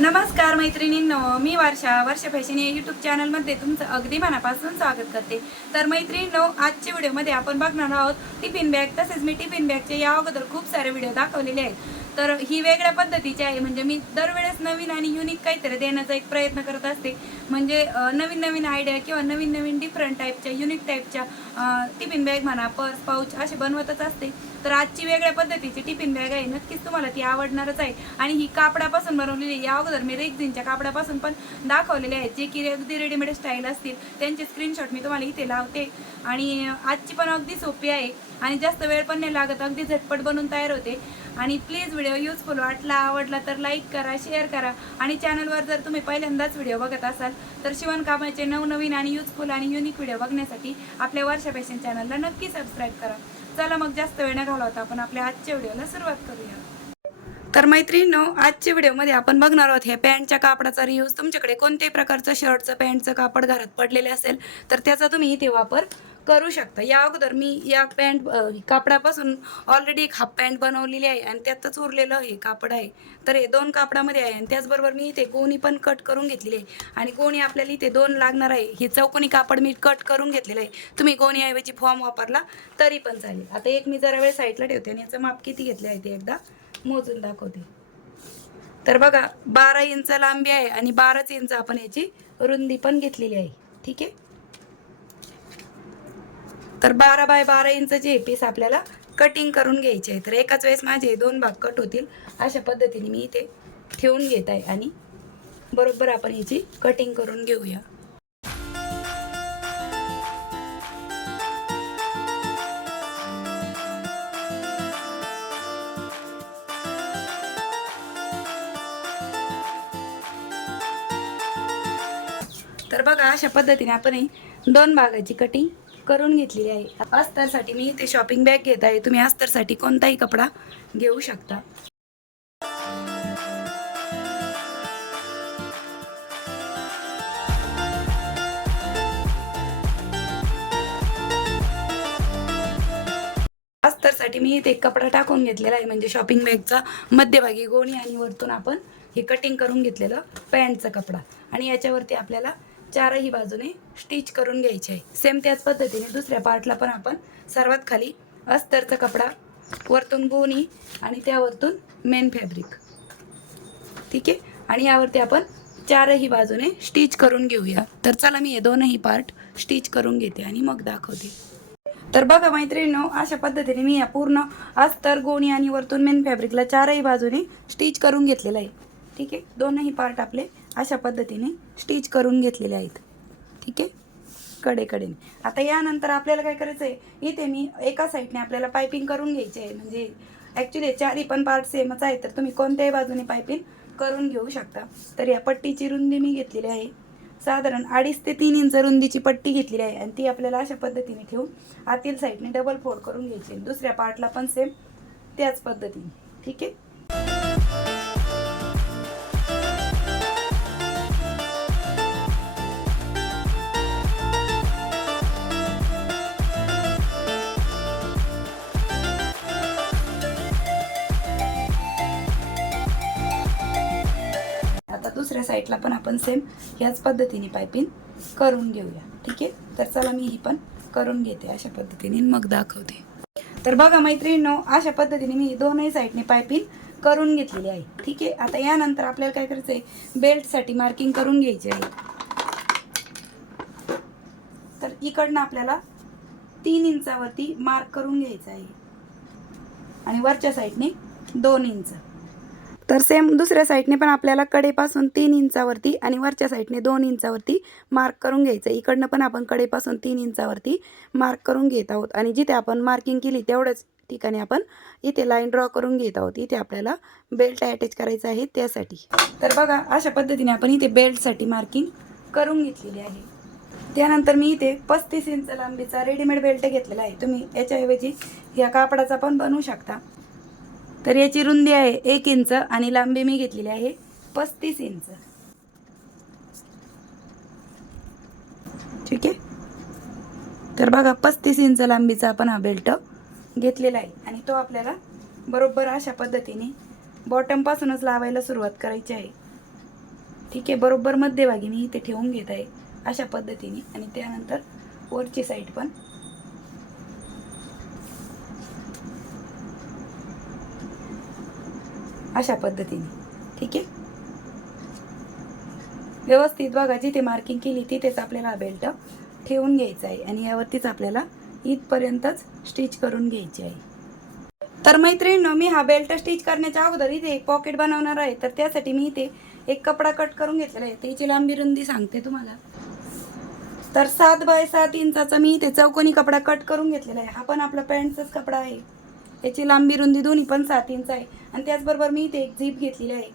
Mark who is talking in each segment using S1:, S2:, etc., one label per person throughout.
S1: नमस्कार मैत्रिणींनो मी वर्षा वर्षा फॅशन या यूट्यूब चॅनलमध्ये तुमचं अगदी मनापासून स्वागत करते. तर मैत्रिणींनो आजच्या व्हिडिओमध्ये आपण बघणार आहोत टिफिन बॅग तसेच मी टिफिन बॅगचे या अगोदर खूप सारे व्हिडिओ दाखवलेले आहेत. तर ही वेगळ्या पद्धतीची आहे म्हणजे मी दरवेळेस नवीन आणि युनिक काहीतरी देण्याचा एक प्रयत्न करत असते. म्हणजे नवीन नवीन आयडिया किंवा नवीन नवीन डिफरंट टाईपच्या युनिक टाईपच्या टिफिन बॅग म्हणा पर्स पाऊच असे बनवतच असते. तर आजची वेगळ्या पद्धतीची टिफिन बॅग आहे. नक्कीच तुम्हाला ती आवडणारच आहे. आणि ही कापडापासून बनवलेली आहे. या अगोदर मी रेक्झिनच्या कापडापासून पण दाखवलेले आहेत. जे की अगदी रेडीमेड स्टाईल असतील त्यांचे स्क्रीनशॉट मी तुम्हाला इथे लावते. आणि आजची पण अगदी सोपी आहे. आणि जास्त वेळ पण नाही लागत. अगदी झटपट बनून तयार होते. आणि प्लीज व्हिडिओ युजफुल वाटला आवडला तर लाईक करा शेअर करा. आणि चॅनलवर जर तुम्ही पहिल्यांदाच व्हिडिओ बघत असाल तर शिवणकामाचे नवनवीन आणि युजफुल आणि युनिक व्हिडिओ बघण्यासाठी आपल्या वर्ष फॅशन चॅनलला नक्की सबस्क्राईब करा. चला मग जास्त वेळ न घालवता आपण आपल्या आजच्या व्हिडिओला सुरुवात करूया. तर मैत्रिणींनो आजच्या व्हिडिओमध्ये आपण बघणार आहोत हे पॅन्टच्या कापडाचा रियूज तुमच्याकडे कोणत्याही प्रकारचं शर्टचं पॅन्टचं कापड घरात पडलेले असेल तर त्याचा तुम्ही इथे वापर करू शकता. या अगोदर मी या पॅन्ट कापडापासून ऑलरेडी एक हाफ पॅन्ट बनवलेली आहे आणि त्यातच उरलेलं हे कापड आहे. तर हे दोन कापडामध्ये आहे आणि त्याचबरोबर मी इथे गोणी पण कट करून घेतलेली आहे. आणि गोणी आपल्याला इथे दोन लागणार आहे. हे चौकोनी कापड मी कट करून घेतलेलं आहे. तुम्ही गोणीऐवजी फॉर्म वापरला तरी पण चालेल. आता एक मी जरा वेळ साईडला ठेवते आणि याचं माप किती घेतले आहे ते एकदा मोजून दाखवते. तर बघा बारा इंच लांबी आहे आणि बाराच इंच आपण याची रुंदी पण घेतलेली आहे. ठीक आहे? तर बारा बाय बारा इंचचे हे पीस आपल्याला कटिंग करून घ्यायचे आहे. तर एकाच वेळेस माझे दोन भाग कट होतील. अशा पद्धतीने मी इथे ठेवून घेत आहे आणि बरोबर आपण याची कटिंग करून घेऊया. तर बघा अशा पद्धतीने आपण ही दोन भागाची कटिंग करून घेतलेली आहे. अस्तरसाठी मी इथे शॉपिंग बॅग घेत आहे. तुम्ही अस्तरसाठी कोणताही कपडा घेऊ शकता. अस्तरसाठी मी इथे एक कपडा टाकून घेतलेला आहे. म्हणजे शॉपिंग बॅगचा मध्यभागी गोणी आणि वरतून आपण हे कटिंग करून घेतलेलं पॅन्टचा कपडा. आणि याच्यावरती आपल्याला चारही बाजूने स्टिच करून घ्यायचे. आहे सेम त्याच पद्धतीने दुसऱ्या पार्टला पण आपण सर्वात खाली अस्तरचा कपडा वरतून गोणी आणि त्यावरतून मेन फॅब्रिक ठीक आहे? आणि यावरती आपण चारही बाजूने स्टिच करून घेऊया. तर चला मी हे दोनही पार्ट स्टिच करून घेते आणि मग दाखवते. तर बघा मैत्रिणीनो अशा पद्धतीने मी या पूर्ण अस्तर गोणी आणि वरतून मेन फॅब्रिकला चारही बाजूने स्टिच करून घेतलेलं आहे. ठीक आहे? दोनही पार्ट आपले अशा पद्धतीने स्टिच करून घेतलेले आहेत. ठीक आहे? कडेकडेने. आता यानंतर आपल्याला काय करायचं आहे इथे मी एका साईडने आपल्याला पायपिंग करून घ्यायची आहे. म्हणजे ॲक्च्युली चारही पण पार्ट सेमच आहे तर तुम्ही कोणत्याही बाजूने पायपिंग करून घेऊ शकता. तर या पट्टीची रुंदी मी घेतलेली आहे. साधारण अडीच ते तीन इंच रुंदीची पट्टी घेतलेली आहे. आणि ती आपल्याला अशा पद्धतीने ठेवून आतील साईडने डबल फोल्ड करून घ्यायची आहे. दुसऱ्या पार्टला पण सेम त्याच पद्धतीने. ठीक आहे? साईडला पण आपण सेम ह्याच पद्धतीने पायपिंग करून घेऊया. ठीक आहे? तर चला मी ही पण करून घेते अशा पद्धतीने मग दाखवते. तर बघा मैत्रिणींनो अशा पद्धतीने मी दोनही साईडने पायपिंग करून घेतलेली आहे. ठीक आहे? आता यानंतर आपल्याला काय करायचं आहे बेल्टसाठी मार्किंग करून घ्यायची आहे. तर इकडनं आपल्याला तीन इंचावरती मार्क करून घ्यायचं आहे. आणि वरच्या साईडने दोन इंच. तर सेम दुसऱ्या साईडने पण आपल्याला कडेपासून तीन इंचावरती आणि वरच्या साईडने दोन इंचावरती मार्क करून घ्यायचं. आहे इकडनं पण आपण कडेपासून तीन इंचावरती मार्क करून घेत आहोत. आणि जिथे आपण मार्किंग केली तेवढ्याच ठिकाणी आपण इथे लाईन ड्रॉ करून घेत आहोत. इथे आपल्याला बेल्ट अटॅच करायचं आहे त्यासाठी. तर बघा अशा पद्धतीने आपण इथे बेल्टसाठी मार्किंग करून घेतलेली आहे. त्यानंतर मी इथे पस्तीस इंच लांबीचा रेडीमेड बेल्ट घेतलेला आहे. तुम्ही याच्याऐवजी या कापडाचा पण बनवू शकता. तर याची रुंदी आहे एक इंच आणि लांबी मी घेतलेली आहे पस्तीस इंच. ठीक आहे? तर बघा पस्तीस इंच लांबीचा आपण हा बेल्ट घेतलेला आहे. आणि तो आपल्याला बरोबर अशा पद्धतीने बॉटमपासूनच लावायला सुरुवात करायची आहे. ठीक आहे? बरोबर मध्यभागी मी इथे ठेवून घेत आहे अशा पद्धतीने. आणि त्यानंतर वरची साईड पण अशा पद्धतीने. ठीक आहे? व्यवस्थित बघा जिथे मार्किंग केली तिथेच आपल्याला हा बेल्ट ठेवून घ्यायचा आहे आणि यावरतीच आपल्याला इथपर्यंतच स्टिच करून घ्यायची आहे. तर मैत्रिणींनो मी हा बेल्ट स्टिच करण्याच्या अगोदर इथे एक पॉकेट बनवणार आहे. तर त्यासाठी मी इथे एक कपडा कट करून घेतलेला आहे. त्याची लांबी रुंदी सांगते तुम्हाला. तर सात बाय सात इंचाचा मी इथे चौकोनी कपडा कट करून घेतलेला आहे. हा पण आपला पॅन्टचाच कपडा आहे. याची लांबी रुंदी दोन्ही पण सात इंच आहे. आणि त्याचबरोबर मी इथे एक झीप घेतलेली आहे.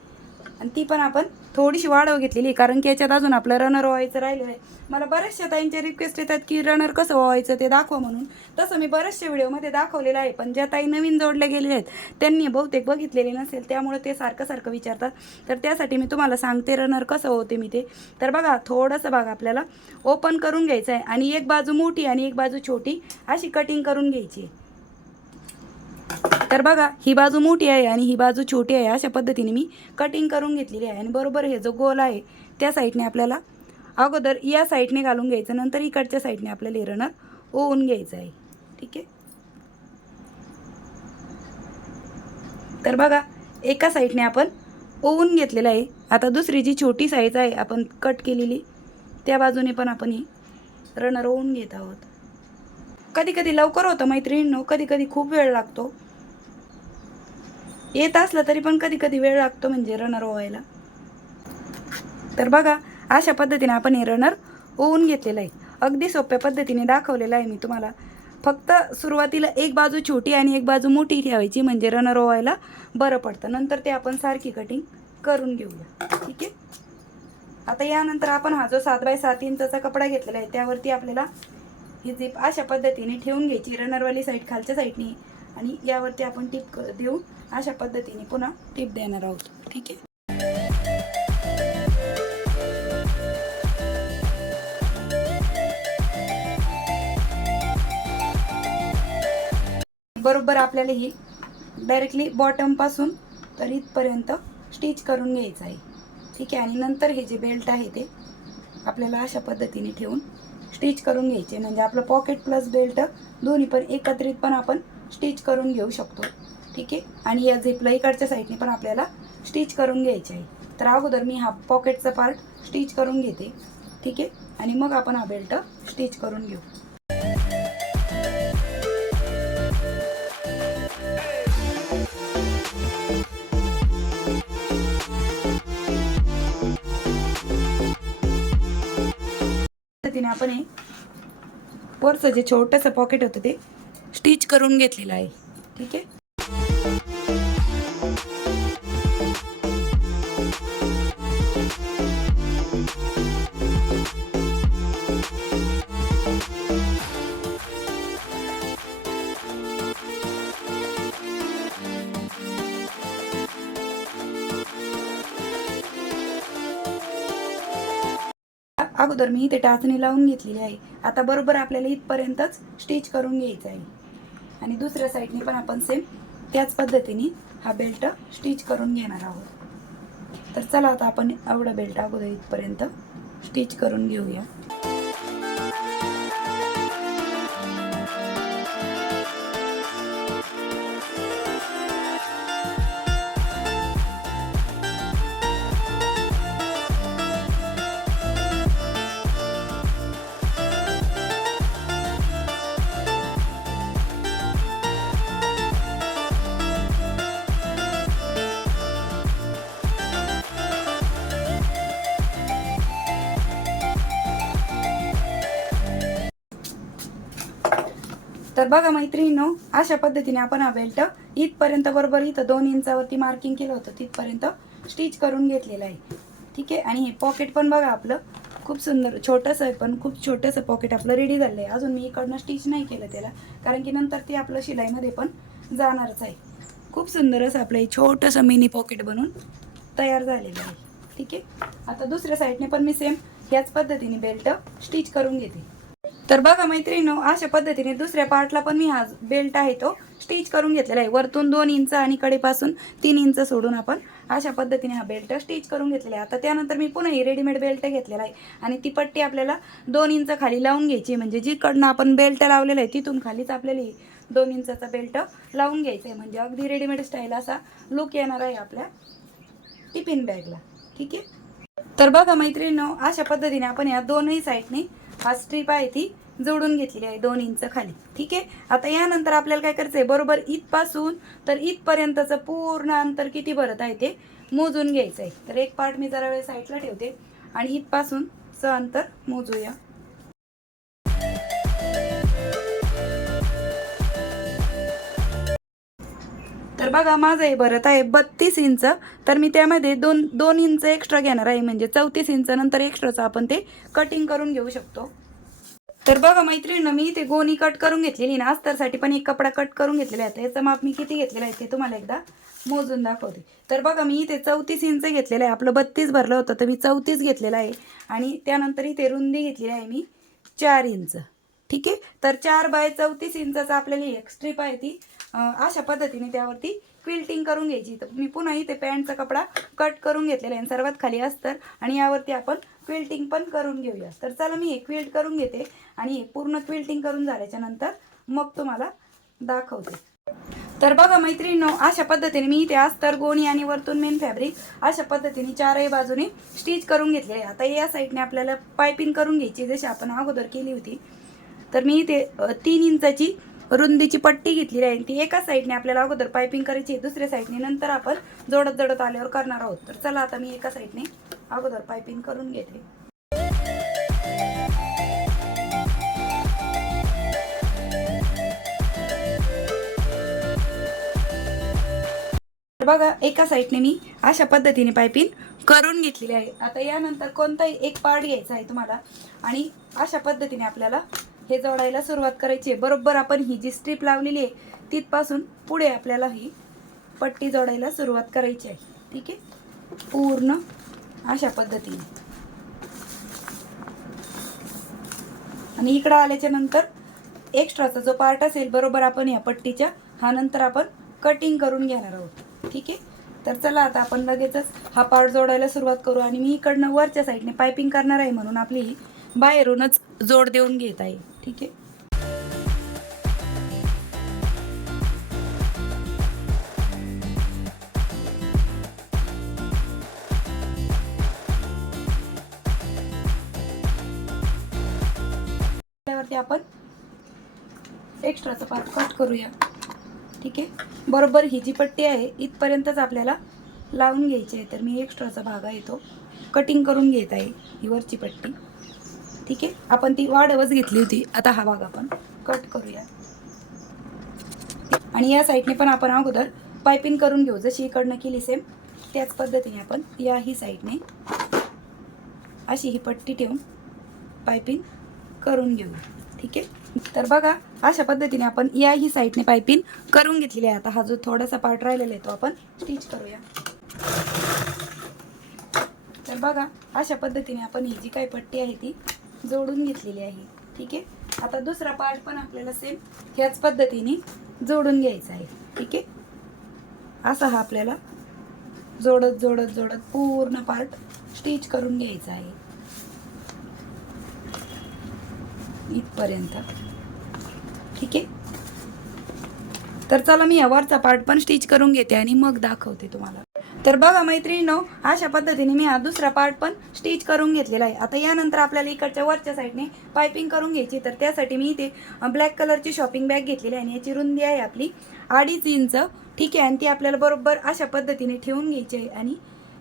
S1: आणि ती पण आपण थोडीशी वाढव घेतलेली आहे कारण की याच्यात अजून आपलं रनर व्हायचं राहिलेलं आहे. मला बऱ्याचशा ताईंच्या रिक्वेस्ट येतात की रनर कसं व्हायचं ते दाखवा म्हणून. तसं मी बऱ्याचशा व्हिडिओमध्ये दाखवलेलं आहे पण ज्या ताई नवीन जोडल्या गेलेल्या आहेत त्यांनी बहुतेक बघितलेले नसेल त्यामुळे ते सारखं सारखं विचारतात. तर त्यासाठी मी तुम्हाला सांगते रनर कसं होते मी ते. तर बघा थोडंसं बघा आपल्याला. ओपन करून घ्यायचं आहे आणि एक बाजू मोठी आणि एक बाजू छोटी अशी कटिंग करून घ्यायची आहे. तर बघा ही बाजू मोठी आहे आणि ही बाजू छोटी आहे. अशा पद्धतीने मी कटिंग करून घेतलेली आहे. आणि बरोबर हे जो गोल आहे त्या साईडने आपल्याला अगोदर या साईडने घालून घ्यायचं नंतर इकडच्या साईडने आपल्याला रनर ओवून घ्यायचं आहे. ठीक आहे? तर बघा एका साईडने आपण ओवून घेतलेलं आहे. आता दुसरी जी छोटी साईज आहे आपण कट केलेली त्या बाजूने पण आपण ही रनर ओवून घेत आहोत. कधी कधी लवकर होतं मैत्रिणींनो. कधी कधी खूप वेळ लागतो. येत असलं तरी पण कधी कधी वेळ लागतो म्हणजे रनर ओवायला तर बघा अशा पद्धतीने आपण हे रनर ओवून घेतलेलं आहे. अगदी सोप्या पद्धतीने दाखवलेलं आहे मी तुम्हाला. फक्त सुरुवातीला एक बाजू छोटी आणि एक बाजू मोठी ठेवायची म्हणजे रनर ओवायला बरं पडतं. नंतर ते आपण सारखी कटिंग करून घेऊया. ठीक आहे? आता यानंतर आपण हा जो सात बाय सात इंचाचा कपडा घेतलेला आहे त्यावरती आपल्याला ही झीप अशा पद्धतीने ठेवून घ्यायची रनरवाली साईड खालच्या साईडनी आणि यावरती आपण टिप क- देऊन अशा पद्धतीने पुन्हा टिप देणार आहोत. ठीक आहे? बरोबर आपल्याला ही डायरेक्टली बॉटमपासून तर इथपर्यंत स्टिच करून घ्यायचं आहे. ठीक आहे? आणि नंतर हे जे बेल्ट आहे ते आपल्याला अशा पद्धतीने ठेवून स्टिच करून घ्यायचे. म्हणजे आपलं पॉकेट प्लस बेल्ट दोन्ही पण एकत्रित पण आपण स्टिच करून घेऊ शकतो. ठीक आहे? आणि या झिपला इकडच्या साईडने पण आपल्याला स्टिच करून घ्यायचे आहे. तर अगोदर मी हा पॉकेटचा पार्ट स्टिच करून घेते. ठीक आहे? आणि मग आपण हा बेल्ट स्टिच करून घेऊ. पद्धतीने आपण हे वरचं जे छोटंसं पॉकेट होतं ते स्टिच करून घेतलेलं आहे. ठीक आहे? अगोदर मी इथे टाचणी लावून घेतलेली आहे. आता बरोबर आपल्याला इथपर्यंतच स्टिच करून घ्यायचं आहे. आणि दुसऱ्या साईडने पण आपण सेम त्याच पद्धतीने हा बेल्ट स्टिच करून घेणार आहोत. तर चला आता आपण एवढा बेल्ट अगोदर इथपर्यंत स्टिच करून घेऊया. तर बघा मैत्रिणींनो अशा पद्धतीने आपण हा बेल्ट इथपर्यंत बरोबर इथं दोन इंचावरती मार्किंग केलं होतं तिथपर्यंत स्टिच करून घेतलेलं आहे. ठीक आहे? आणि हे पॉकेट पण बघा आपलं खूप सुंदर छोटंसं आहे पण खूप छोटंसं पॉकेट आपलं रेडी झालं आहे अजून मी इकडनं स्टिच नाही केलं त्याला कारण की नंतर ते आपलं शिलाईमध्ये पण जाणारच आहे. खूप सुंदर असं आपलं हे छोटंसं मिनी पॉकेट बनून तयार झालेलं आहे. ठीक आहे? आता दुसऱ्या साईडने पण मी सेम ह्याच पद्धतीने बेल्ट स्टिच करून घेते. तर बघा मैत्रिणी अशा पद्धतीने दुसऱ्या पार्टला पण मी हा बेल्ट आहे तो स्टिच करून घेतलेला आहे. वरतून दोन इंच आणि कडेपासून तीन इंच सोडून आपण अशा पद्धतीने हा बेल्ट स्टिच करून घेतलेला आहे. आता त्यानंतर मी पुन्हा ही रेडीमेड बेल्ट घेतलेला आहे आणि ती पट्टी आपल्याला दोन इंच खाली लावून घ्यायची म्हणजे जिकडनं आपण बेल्ट लावलेला आहे तिथून खालीच आपल्याला ही दोन इंचाचा बेल्ट लावून घ्यायचा आहे. म्हणजे अगदी रेडीमेड स्टाईल असा लुक येणार आहे आपल्या टिफिन बॅगला. ठीक आहे? तर बघा मैत्रिणींनो अशा पद्धतीने आपण या दोनही साईडने हा स्ट्रीप आहे ती जोडून घेतलेली आहे दोन इंच खाली. ठीक आहे? आता यानंतर आपल्याला काय करायचं आहे बरोबर इथपासून तर इथपर्यंतचं पूर्ण अंतर किती भरत आहे ते मोजून घ्यायचं आहे तर एक पार्ट मी जरा वेळ साईडला ठेवते आणि इथपासूनचं अंतर मोजूया. तर बघा माझं हे भरत आहे बत्तीस इंच. तर मी त्यामध्ये दोन दोन इंच एक्स्ट्रा घेणार आहे. म्हणजे चौतीस इंच नंतर एक्स्ट्राचं आपण ते कटिंग करून घेऊ शकतो. तर बघा मैत्रिणीनं मी ते गोणी कट करून घेतलेली ना अस्तरसाठी पण एक कपडा कट करून घेतलेला आहे. याचं माप मी किती घेतलेलं आहे ते तुम्हाला एकदा मोजून दाखवते. तर बघा मी इथे चौतीस इंच घेतलेलं आहे. आपलं बत्तीस भरलं होतं तर मी चौतीस घेतलेलं आहे. आणि त्यानंतर इथे रुंदी घेतलेली आहे मी चार इंच. ठीक आहे? तर चार बाय चौतीस इंचाचा आपल्याला एक स्ट्रीप आहे ती. अशा पद्धतीने त्यावरती क्विल्टिंग करून घ्यायची. तर मी पुन्हा इथे पॅन्टचा कपडा कट करून घेतलेला आहे आणि सर्वात खाली अस्तर आणि यावरती आपण क्विल्टिंग पण करून घेऊया. तर चला मी हे क्विल्ट करून घेते आणि हे पूर्ण क्विल्टिंग करून झाल्याच्यानंतर मग तुम्हाला दाखवते. तर बघा मैत्रिणींनो अशा पद्धतीने मी इथे अस्तर गोणी आणि वरतून मेन फॅब्रिक अशा पद्धतीने चारही बाजूने स्टिच करून घेतले आहे. आता या साईडने आपल्याला पायपिंग करून घ्यायची जशी आपण अगोदर केली होती. तर मी इथे तीन इंचाची रुंदीची पट्टी घेतलेली आहे ती एका साईडने आपल्याला अगोदर पायपिंग करायची आहे दुसऱ्या साईडने. नंतर आपण जोडत जोडत आल्यावर करणार आहोत. तर चला आता मी एका साईडने अगोदर पायपिंग करून घेते. तर बघा एका साईडने मी अशा पद्धतीने पायपिंग करून घेतलेली आहे. आता यानंतर कोणताही एक पार्ट घ्यायचा आहे तुम्हाला आणि अशा पद्धतीने आपल्याला हे जोडायला सुरुवात करायची आहे. बरोबर आपण ही जी स्ट्रीप लावलेली आहे तिथपासून पुढे आपल्याला ही पट्टी जोडायला सुरुवात करायची आहे. ठीक आहे? पूर्ण अशा पद्धतीने. आणि इकडं आल्याच्यानंतर एक्स्ट्राचा जो पार्ट असेल बरोबर आपण या पट्टीच्या हा नंतर आपण कटिंग करून घेणार आहोत. ठीक आहे? तर चला आता आपण लगेचच हा पार्ट जोडायला सुरुवात करू. आणि मी इकडनं वरच्या साईडने पायपिंग करणार आहे म्हणून आपली ही बाहेरूनच जोड देऊन घेत आहे. ठीक आहे. त्यावरती आपण एक्स्ट्राचा पार्ट कट करूया. ठीक आहे? बरोबर ही जी पट्टी आहे इथपर्यंतच आपल्याला लावून घ्यायची आहे. तर मी एक्स्ट्राचा भाग आहे तो. कटिंग करून घेत आहे ही वरची पट्टी. ठीक आहे? आपण ती वाढवच घेतली होती. आता हा भाग आपण कट करूया. आणि या साईडने पण आपण अगोदर पायपिंग करून घेऊ. जशी इकडनं केली सेम त्याच पद्धतीने आपण याही साईडने अशी ही पट्टी ठेवून पायपिंग करून घेऊ. ठीक आहे? तर बघा अशा पद्धतीने आपण याही साईडने पायपिंग करून घेतलेली आहे. आता हा जो थोडासा पार्ट राहिलेला आहे तो आपण स्टिच करूया. तर बघा अशा पद्धतीने आपण ही जी काही पट्टी आहे ती जोडून घेतलेली आहे. ठीक आहे? आता दुसरा पार्ट पण आपल्याला सेम ह्याच पद्धतीने जोडून घ्यायचा आहे. ठीक आहे? असा हा आपल्याला जोडत जोडत जोडत पूर्ण पार्ट स्टिच करून घ्यायचा आहे. इथपर्यंत. ठीक आहे? तर चला मी या वरचा पार्ट पण स्टिच करून घेते आणि मग दाखवते तुम्हाला. तर बघा मैत्रिणीनो अशा पद्धतीने मी हा दुसरा पार्ट पण स्टिच करून घेतलेला आहे. आता यानंतर आपल्याला इकडच्या वरच्या साईडने पायपिंग करून घ्यायची तर त्यासाठी मी इथे ब्लॅक कलरची शॉपिंग बॅग घेतलेली आहे आणि याची रुंदी आहे आपली अडीच इंच. ठीक आहे आणि ती आपल्याला बरोबर अशा पद्धतीने ठेवून घ्यायची आहे. आणि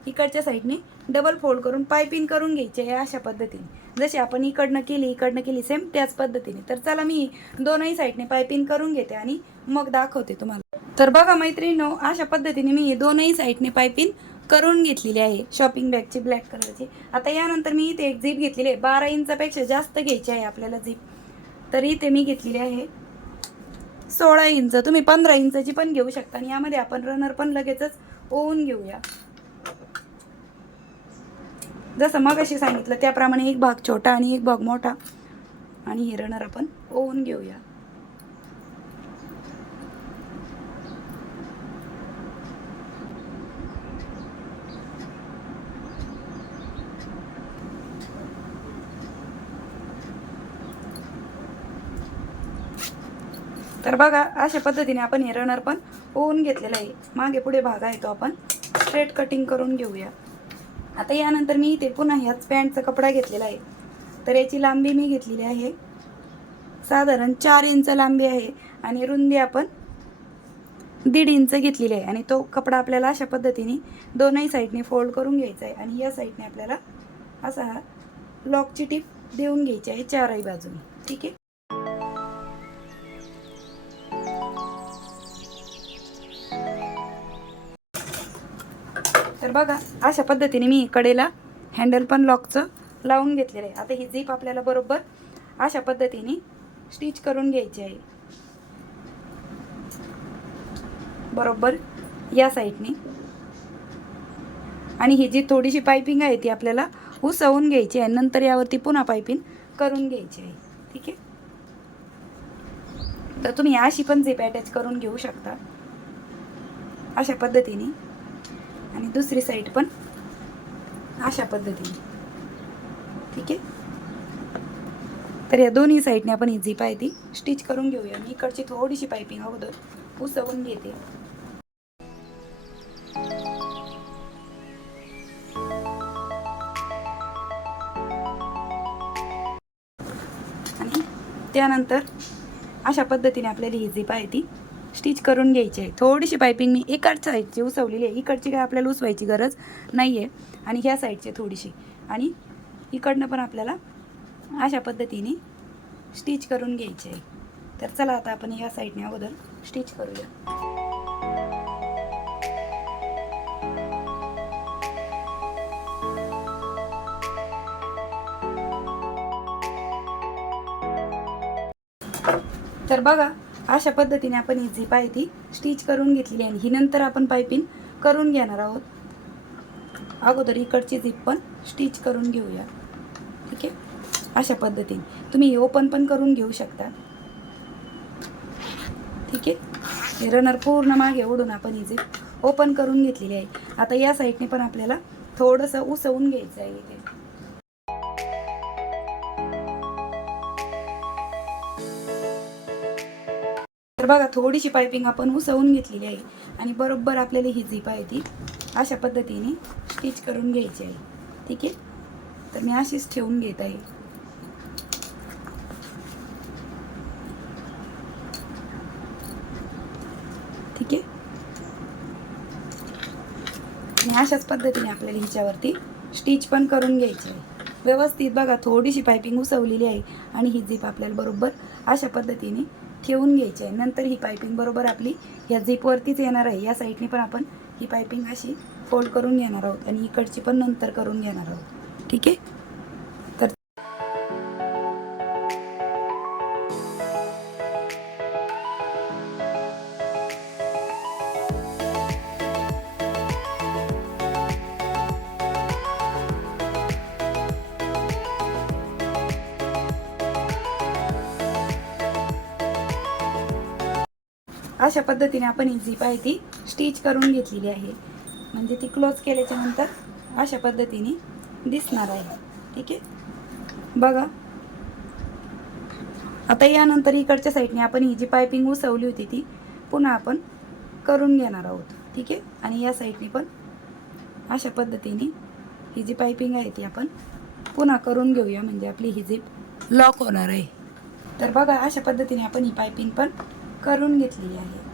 S1: इकडच्या साईडने डबल फोल्ड करून पायपिंग करून घ्यायची आहे अशा पद्धतीने. जशी आपण इकडनं केली इकडनं केली सेम त्याच पद्धतीने. तर चला मी दोनही साईडने पायपिंग करून घेते आणि मग दाखवते तुम्हाला. तर बघा मैत्रिणीनो अशा पद्धतीने मी दोनही साईडने पायपिंग करून घेतलेली आहे. शॉपिंग बॅगची ब्लॅक कलरची आता यानंतर मी इथे एक झीप घेतलेली आहे. बारा इंचापेक्षा जास्त घ्यायची आहे आपल्याला झीप तर इथे मी घेतलेली आहे सोळा इंच. तुम्ही पंधरा इंचाची पण घेऊ शकता आणि यामध्ये आपण रनर पण लगेचच ओवून घेऊया. जसं मग अशी सांगितलं त्याप्रमाणे एक भाग छोटा आणि एक भाग मोठा. आणि हे रनर आपण ओवून घेऊया. तर बघा अशा पद्धतीने आपण हे रनर पण ओवून घेतलेला आहे. मागे पुढे भाग आहे तो आपण स्ट्रेट कटिंग करून घेऊया. आता यानंतर मी इथे पुन्हा ह्याच पॅन्टचा कपडा घेतलेला आहे. तर याची लांबी मी घेतलेली आहे. साधारण चार इंच लांबी आहे आणि रुंदी आपण दीड इंच घेतलेली आहे. आणि तो कपडा आपल्याला अशा पद्धतीने दोनही साईडने फोल्ड करून घ्यायचा आहे आणि या साईडने आपल्याला असा हा लॉकची टीप देऊन घ्यायची आहे चारही बाजूने. ठीक आहे? तर बघा अशा पद्धतीने मी कडेला हँडल पण लॉकचं लावून घेतलेलं आहे. आता ही झीप आपल्याला बरोबर अशा पद्धतीने स्टिच करून घ्यायची आहे. बरोबर या साईडने आणि ही जी थोडीशी पायपिंग आहे ती आपल्याला उसवून घ्यायची आहे. नंतर यावरती पुन्हा पायपिंग करून घ्यायची आहे. ठीक आहे? तर तुम्ही अशी पण झीप अटॅच करून घेऊ शकता. अशा पद्धतीने. आणि दुसरी साईड पण अशा पद्धतीने. ठीक आहे? तर या दोन्ही साईडने आपण ही झीप आहे ती स्टिच करून घेऊया. मी इकडची थोडीशी पायपिंग अगोदर उसवून घेते. आणि त्यानंतर अशा पद्धतीने आपल्याला ही झीप आहे ती स्टिच करून घ्यायची आहे. थोडीशी पायपिंग मी इकडच्या साईडची उसवलेली आहे. इकडची काय आपल्याला उसवायची गरज नाही आहे आणि ह्या साईडची थोडीशी. आणि इकडनं पण आपल्याला अशा पद्धतीने स्टिच करून घ्यायची आहे. तर चला आता आपण या साईडने अगोदर स्टिच करूया. तर बघा अशा पद्धतीने आपण ही झिप आहे ती स्टिच करून घेतलेली आहे. आणि ही नंतर आपण पायपिंग करून घेणार आहोत. अगोदर इकडची झिप पण स्टिच करून घेऊया. ठीक आहे? अशा पद्धतीने. तुम्ही ओपन पण करून घेऊ शकता. ठीक आहे? हे रनर पूर्ण मागे ओढून आपण ही झिप ओपन करून घेतलेली आहे. आता या साईडने पण आपल्याला थोडंसं उसवून घ्यायचं आहे तर बघा थोडीशी पायपिंग आपण उसवून घेतलेली आहे. आणि बरोबर आपल्याला ही झिप आहे ती. अशा पद्धतीने स्टिच करून घ्यायची आहे. ठीक आहे? तर मी अशीच ठेवून घेत आहे. ठीक आहे? आणि अशाच पद्धतीने आपल्याला हिच्यावरती स्टिच पण करून घ्यायची आहे. व्यवस्थित बघा थोडीशी पायपिंग उसवलेली आहे आणि ही झिप आपल्याला बरोबर अशा पद्धतीने ठेवून घ्यायची आहे. नंतर ही पायपिंग बरोबर आपली या झिपवरतीच येणार आहे. या साईडने पण आपण ही पायपिंग अशी फोल्ड करून घेणार आहोत आणि इकडची पण नंतर करून घेणार आहोत. ठीक आहे? अशा पद्धतीने आपण ही झीप आहे ती स्टिच करून घेतलेली आहे. म्हणजे ती क्लोज केल्याच्यानंतर अशा पद्धतीने दिसणार आहे. ठीक आहे? बघा. आता यानंतर इकडच्या साईडने आपण ही जी पायपिंग उसवली होती ती पुन्हा आपण करून घेणार आहोत. ठीक आहे? आणि या साईडने पण अशा पद्धतीने ही जी पायपिंग आहे ती आपण पुन्हा करून घेऊया. म्हणजे आपली ही जीप लॉक होणार आहे. तर बघा अशा पद्धतीने आपण ही पायपिंग पण करून घेतलेली आहे.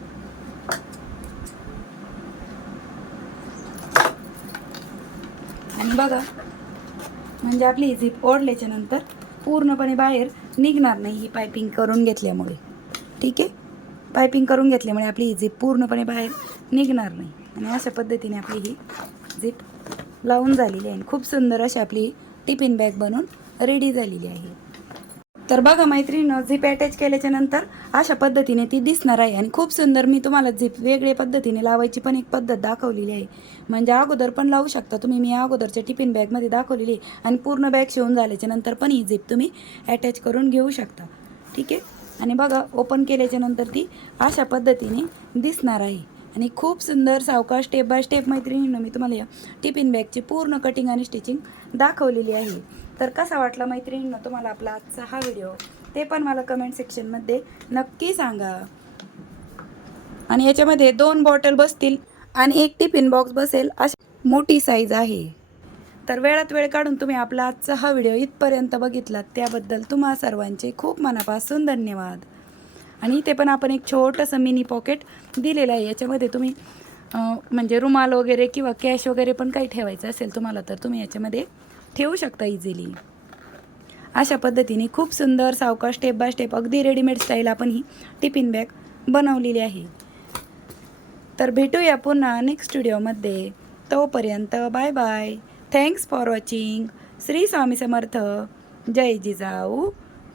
S1: आणि बघा म्हणजे आपली ही झीप ओढल्याच्या नंतर पूर्णपणे बाहेर निघणार नाही ही पायपिंग करून घेतल्यामुळे. ठीक आहे? पायपिंग करून घेतल्यामुळे आपली ही झीप पूर्णपणे बाहेर निघणार नाही. आणि अशा पद्धतीने आपली ही झीप लावून झालेली आहे. आणि खूप सुंदर अशी आपली टिफिन बॅग बनवून रेडी झालेली आहे. तर बघा मैत्रिणीनं झिप अटॅच केल्याच्यानंतर अशा पद्धतीने ती दिसणार आहे. आणि खूप सुंदर मी तुम्हाला झिप वेगळ्या पद्धतीने लावायची पण एक पद्धत दाखवलेली आहे. म्हणजे अगोदर पण लावू शकता तुम्ही. मी अगोदरच्या टिफिन बॅगमध्ये दाखवलेली आहे. आणि पूर्ण बॅग शिवून झाल्याच्यानंतर पण ही झिप तुम्ही अटॅच करून घेऊ शकता. ठीक आहे? आणि बघा ओपन केल्याच्यानंतर ती अशा पद्धतीने दिसणार आहे. आणि खूप सुंदर सावकाश स्टेप बाय स्टेप मैत्रिणीनं मी तुम्हाला या टिफिन बॅगची पूर्ण कटिंग आणि स्टिचिंग दाखवलेली आहे. तर कसा वाटला मैत्रिणींनो तुम्हाला आपला आजचा हा व्हिडिओ ते पण मला कमेंट सेक्शनमध्ये नक्की सांगा. आणि याच्यामध्ये दोन बॉटल बसतील आणि एक टिफिन बॉक्स बसेल अशी मोठी साईज आहे. तर वेळात वेळ काढून तुम्ही आपला आजचा हा व्हिडिओ इथपर्यंत बघितलात त्याबद्दल तुम्हा सर्वांचे खूप मनापासून धन्यवाद. आणि इथे पण आपण एक छोटंसं मिनी पॉकेट दिलेलं आहे. याच्यामध्ये तुम्ही म्हणजे रुमाल वगैरे किंवा कॅश वगैरे पण काही ठेवायचं असेल तुम्हाला तर तुम्ही याच्यामध्ये ठेवू शकता इझिली अशा पद्धतीने खूप सुंदर सावकाश स्टेप बाय स्टेप अगदी रेडीमेड स्टाईल आपण ही टिफिन बॅग बनवलेली आहे. तर भेटूया पुन्हा नेक्स्ट व्हिडिओमध्ये तोपर्यंत bye bye thanks for watching Shri Swami Samarth. जय जिजाऊ.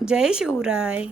S1: जय शिवराय.